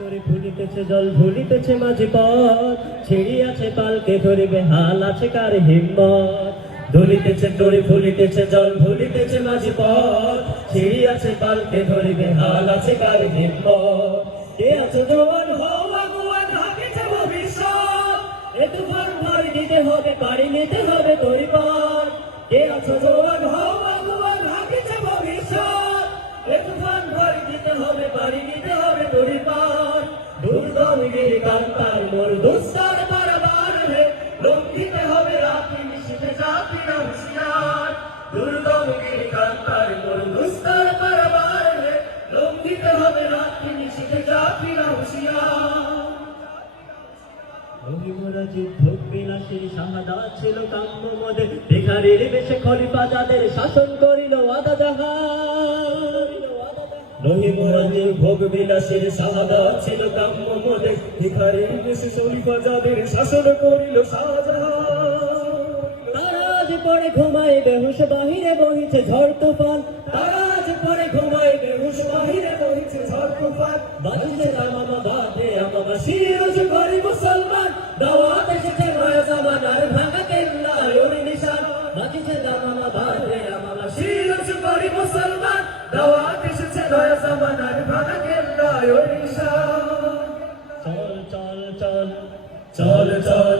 তোরে ভুলিতেছে জল ভুলিতেছে মাঝি পথ ছিড়িয়াছে পালকে ধরিবে হাল আছে কার হিম্মত ধরিতেছে তোরে ভুলিতেছে জল ভুলিতেছে মাঝি পথ ছিড়িয়াছে পালকে ধরিবে হাল আছে কার হিম্মত কে আছে জওয়ান হও আগুয়ান হাকিছে ভবিষ্যৎ এ তুফান ভর দিতে হবে পাড়ি নিতে হবে তোর পার কে আছে জওয়ান হও আগুয়ান হাকিছে ভবিষ্যৎ এ তুফান ভর দিতে হবে পাড়ি নিতে হবে তোর পার দুর্গমগিরি কান্তার মোর দুস্তার বারবার হে লঙ্ঘিতে হবে রাত্রি নিশীথে জাতি না হুঁশিয়ার দুর্গমগিরি কান্তার মোর দুস্তার বারবার হে লঙ্ঘিতে হবে রাত্রি নিশীথে জাতি না হুঁশিয়ার রহিমরা যুদ্ধ বিলাসীর শাহাদাত ছিল কাম্য মদে ভিখারির বেশে খলিফা যাদের শাসন করিল আদা জাহান রহিমরাজের ভোগ বিলাসের শাহাদাত ছিল কাম্য মদে ভিখারির বেশে খলিফা যাদের শাসন করিল শাহজাহান তারা আজ পরে ঘুমায় বেহুশ বাহিরে বহিছে ঝড় তুফান তারা আজ পরে ঘুমায় বেহুশ বাহিরে বহিছে ঝড় তুফান বাজছে তামামা বাদে আমামা শিরোজ করে মুসলমান দাওয়াত এসেছে নয়া জামানার ভাঙা কেল্লা ওর নিশান বাজছে তামামা বাদে আমামা শিরোজ করে মুসলমান দাওয়াত এসেছে নয়া জামানার ভাঙা কেল্লা ওর নিশান চল চল চল চল চল